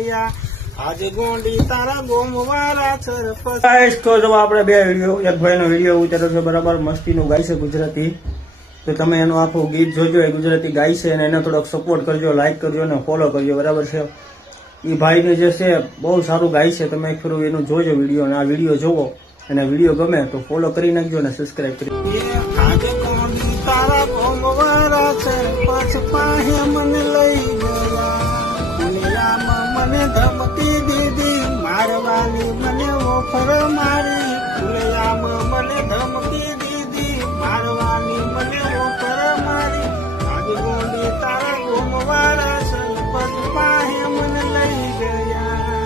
આજે ગોંડી તારા ગોમવારા સરપંચ ગાઈસ તો જો આપણે બે વિડીયો, એક ભાઈનો વિડીયો ઉતાર્યો છે, બરાબર મસ્તીનું ગાય છે ગુજરાતી. તો તમે એનું આખું ગીત જોજો, એ ગુજરાતી ગાય છે અને એને થોડોક સપોર્ટ કરજો, લાઈક કરજો અને ફોલો કરજો, બરાબર છે. એ ભાઈને જે છે બહુ સારું ગાય છે, તમે એક ફેરું એનું જોજો વિડીયો, અને આ વિડીયો જોવો અને વિડીયો ગમે તો ફોલો કરી નાખજો અને સબસ્ક્રાઇબ કરી. આજે ગોંડી તારા ગોમવારા સરપંચ પાસે મને લઈ ગયા. દુનિયામાં મને ધમકી દીધી, મારવાની મને ઓફર મારી. દુનિયામાં મને ધમકી દીધી, મારવાની મને ઓફર મારી. આજે ગોંડી તારા ગોમવારા સરપંચ પાસે મને લઈ ગયા.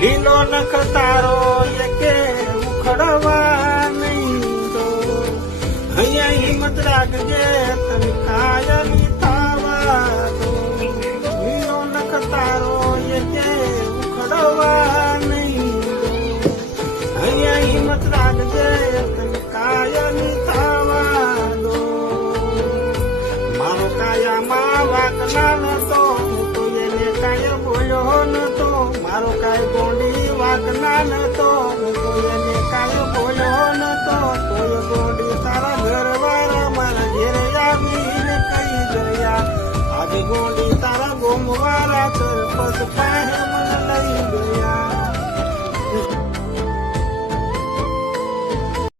લીલો નખ તારો એકે ઉખડવા નહીં દો. અહીંયા હિંમત રાખજે તને કાયમી થવા દો. લીલો નખ તારો એકે ઉખડવા નહીં દો. અહીંયા હિંમત રાખજે તને કાયમી થવા દો. મારો કાયામાં વાક ના નતો, હું તો એને કાય બોલ્યો નતો. મારો કાય ગોંડી વાક ના નતો, હું તો એને કાય બોલ્યો નતો. કોઈ ગોંડી તારા ઘરવાળા મારા ઘેરે આવીને કહી ગયા. આજે ગોંડી તારા ગોમવાળા સરપંચ પાસે